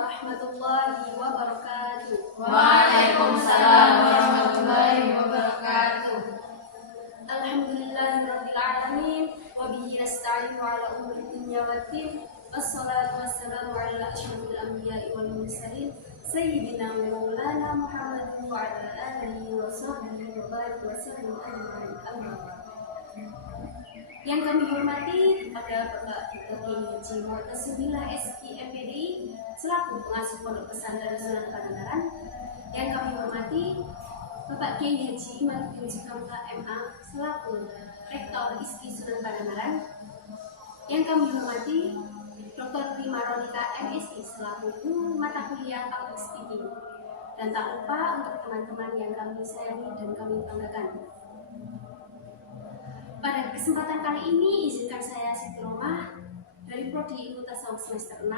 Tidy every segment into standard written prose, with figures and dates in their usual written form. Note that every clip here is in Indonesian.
warahmatullahi wabarakatuh. Waalaikumsalam warahmatullahi wabarakatuh. Alhamdulillahirabbil alamin wa bihi nasta'inu ala umuri dunya waddin. Wassalatu wassalamu ala asyrofil anbiya'i wal mursalin sayyidina wa maulana Muhammadin wa ala alihi wa sahbihi wa barik wa sallim ajma'in. Amma ba'd. Yang kami hormati kepada Bapak Dr. Kiai Haji Mu'tasimillah SQ MPDI selaku pengasuh Pondok Pesantren Sunan Pangandaran. Yang kami hormati Bapak Kiai Haji Imaduddin Sukamta MA selaku Rektor ISKI Sunan Pangandaran. Yang kami hormati Dr. Prima Ronika MSI selaku guru mata kuliah Public Speaking. Dan tak lupa untuk teman-teman yang kami sayangi dan kami banggakan. Pada kesempatan kali ini, izinkan saya Siti Romah dari Prodi Ilmu Tasawuf semester 6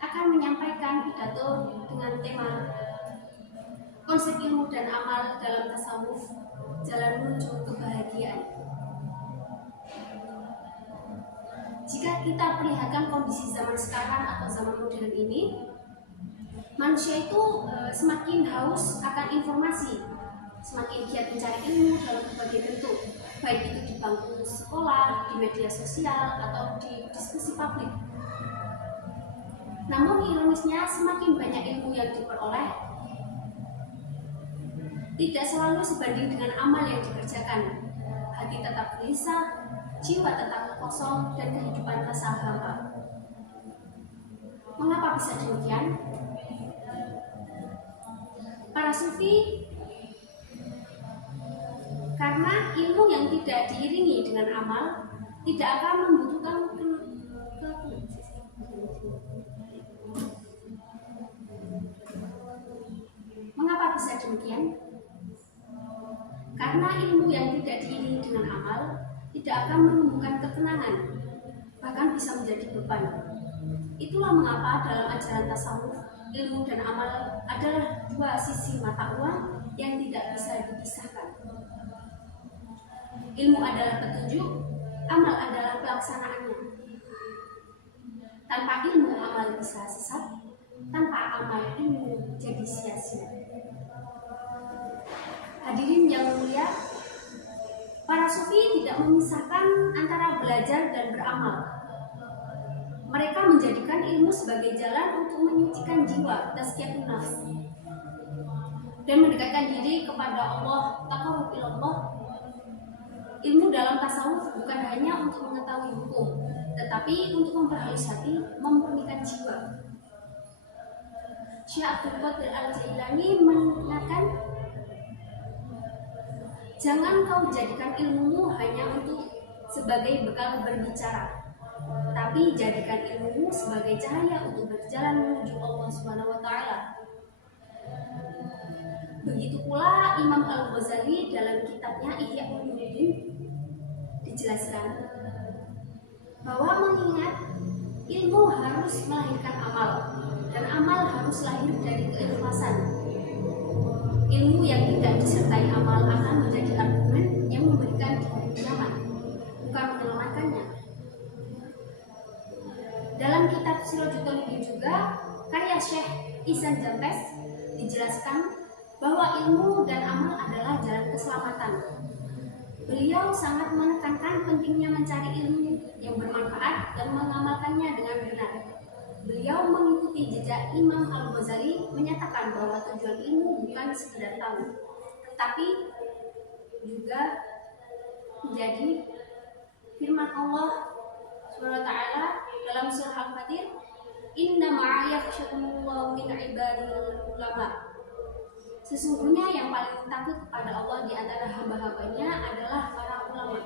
akan menyampaikan pidato dengan tema konsep ilmu dan amal dalam tasawuf, jalan menuju kebahagiaan. Jika kita perlihatkan kondisi zaman sekarang atau zaman modern ini, manusia itu semakin haus akan informasi, semakin giat mencari ilmu dalam berbagai bentuk, baik itu di bangku sekolah, di media sosial, atau di diskusi publik. Namun ironisnya, semakin banyak ilmu yang diperoleh, tidak selalu sebanding dengan amal yang dikerjakan. Hati tetap gelisah, jiwa tetap kosong, dan kehidupan rasa hampa. Mengapa bisa demikian? Para sufi karena ilmu yang tidak diiringi dengan amal tidak akan membutuhkan Mengapa bisa demikian? Karena ilmu yang tidak diiringi dengan amal tidak akan menumbuhkan ketenangan, bahkan bisa menjadi beban. Itulah mengapa dalam ajaran tasawuf, ilmu dan amal adalah dua sisi mata uang yang tidak bisa dipisahkan. Ilmu adalah petunjuk, amal adalah pelaksanaannya. Tanpa ilmu, amal bisa sesat. Tanpa amal, ilmu jadi sia-sia. Hadirin yang mulia, para sufi tidak memisahkan antara belajar dan beramal. Mereka menjadikan ilmu sebagai jalan untuk menyucikan jiwa, tazkiyatun nafs, dan mendekatkan diri kepada Allah, taqarrub ilallah. Ilmu dalam tasawuf bukan hanya untuk mengetahui hukum, tetapi untuk memperhalus hati, memurnikan jiwa. Syekh Abdul Qadir Al-Jailani mengatakan, jangan kau jadikan ilmumu hanya untuk sebagai bekal berbicara, tapi jadikan ilmumu sebagai cahaya untuk berjalan menuju Allah SWT. Begitu pula Imam Al-Ghazali dalam kitabnya Ihya Ulumuddin dijelaskan bahwa mengingat ilmu harus melahirkan amal, dan amal harus lahir dari keikhlasan. Ilmu yang tidak disertai amal akan menjadi argumen yang memberikan diri nyaman, bukan menyelamatkannya. Dalam kitab Sirajul Talibin juga, karya Syekh Ihsan Jampes dijelaskan bahwa ilmu dan amal adalah jalan keselamatan. Beliau sangat menekankan pentingnya mencari ilmu yang bermanfaat dan mengamalkannya dengan benar. Beliau mengikuti jejak Imam Al-Ghazali, menyatakan bahwa tujuan ilmu bukan sekedar tahu, tetapi juga menjadi firman Allah SWT dalam surah Al-Fatir, "Inna ma'ayakhsyallaha min ibadil ulama." Sesungguhnya yang paling takut kepada Allah di antara hamba-hambanya adalah para ulama.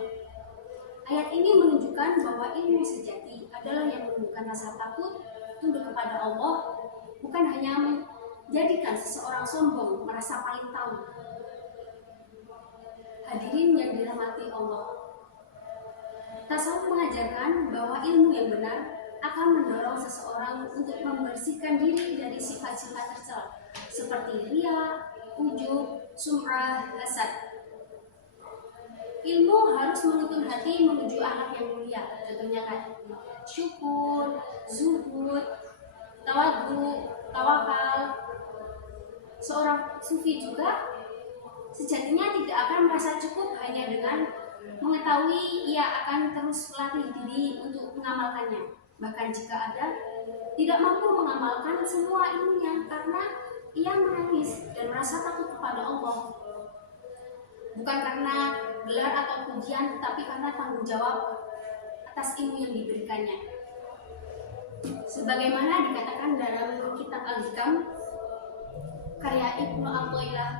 Ayat ini menunjukkan bahwa ilmu sejati adalah yang menunjukkan rasa takut, tunduk kepada Allah, bukan hanya menjadikan seseorang sombong, merasa paling tahu. Hadirin yang dirahmati Allah, tasawuf mengajarkan bahwa ilmu yang benar akan mendorong seseorang untuk membersihkan diri dari sifat-sifat tercela seperti riya, ujub, sum'ah, hasad. Ilmu harus menuntun hati menuju akhlak yang mulia. Contohnya kan syukur, zuhud, tawadhu, sufi juga sejatinya tidak akan merasa cukup hanya dengan mengetahui, ia akan terus melatih diri untuk mengamalkannya. Bahkan jika ada tidak mampu mengamalkan semua ilmunya karena ia menangis dan merasa takut kepada Allah. Bukan karena gelar atau pujian, tetapi karena tanggung jawab atas ilmu yang diberikannya. Sebagaimana dikatakan dalam kitab Al-Hikam karya Ibnu Athaillah,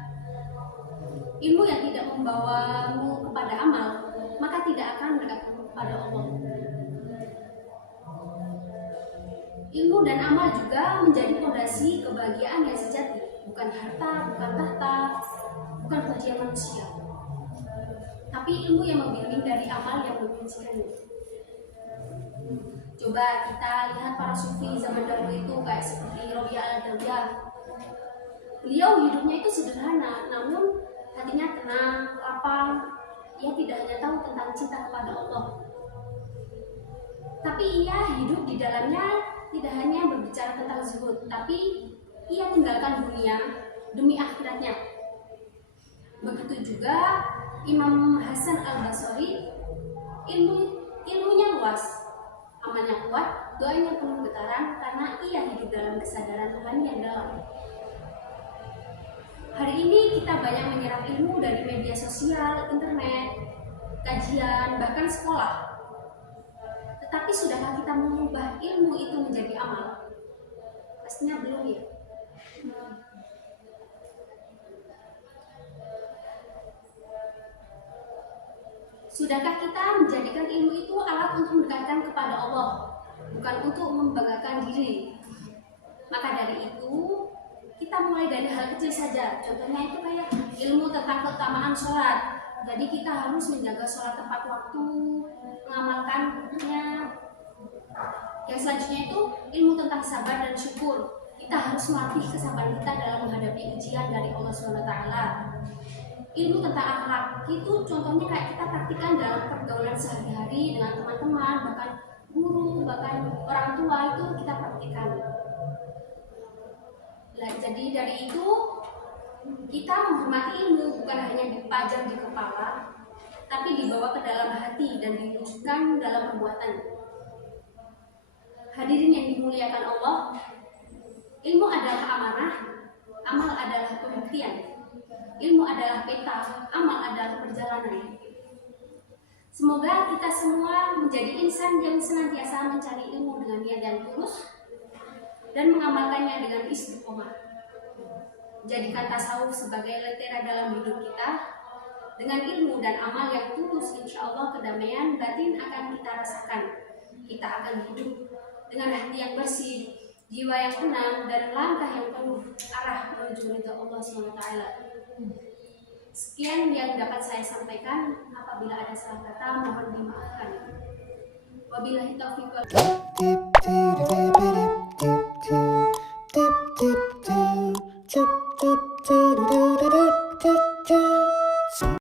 ilmu yang tidak membawamu kepada amal, maka tidak akan mendekatkanmu kepada Allah. Ilmu dan amal juga menjadi fondasi kebahagiaan yang sejati, bukan harta, bukan tahta, bukan pujian manusia, tapi ilmu yang membimbing dari amal yang membimbingkannya. Coba kita lihat para sufi zaman dahulu itu kayak seperti Robiah al-Adawiyah. Beliau hidupnya itu sederhana, namun hatinya tenang, lapang. Ia tidak hanya tahu tentang cinta kepada Allah, tapi ia hidup di dalamnya tidak hanya berbicara tentang zuhud, tapi ia tinggalkan dunia demi akhiratnya. Begitu juga Imam Hasan al-Basri, ilmunya luas, amalnya kuat, doanya penuh getaran karena ia hidup dalam kesadaran Tuhan yang dalam. Hari ini kita banyak menyerap ilmu dari media sosial, internet, kajian, bahkan sekolah. Tetapi sudahkah kita mengubah ilmu itu menjadi amal? Pastinya belum ya. Sudahkah kita menjadikan ilmu itu alat untuk mendekatkan kepada Allah, bukan untuk membanggakan diri? Maka dari itu, kita mulai dari hal kecil saja. Contohnya itu kayak ilmu tentang keutamaan sholat. Jadi kita harus menjaga sholat tepat waktu, mengamalkannya. Yang selanjutnya itu ilmu tentang sabar dan syukur. Kita harus melatih kesabaran kita dalam menghadapi ujian dari Allah SWT. Ilmu tentang akhlak itu contohnya kayak kita praktikkan dalam pergaulan sehari-hari dengan teman-teman, bahkan guru, bahkan orang tua itu kita praktikkan. Nah, jadi dari itu kita menghormati ilmu bukan hanya dipajang di kepala, tapi dibawa ke dalam hati dan diwujudkan dalam perbuatan. Hadirin yang dimuliakan Allah, ilmu adalah amanah, amal adalah pembuktian. Ilmu adalah peta, amal adalah perjalanan. Semoga kita semua menjadi insan yang senantiasa mencari ilmu dengan niat yang tulus dan mengamalkannya dengan istiqomah. Jadikan tasawuf sebagai lentera dalam hidup kita. Dengan ilmu dan amal yang tulus, insya Allah kedamaian batin akan kita rasakan. Kita akan hidup dengan hati yang bersih, jiwa yang tenang, dan langkah yang penuh arah menuju ridha Allah SWT. Sekian yang dapat saya sampaikan. Apabila ada salah kata, mohon dimaafkan. Wabillahi taufiq wal hidayah.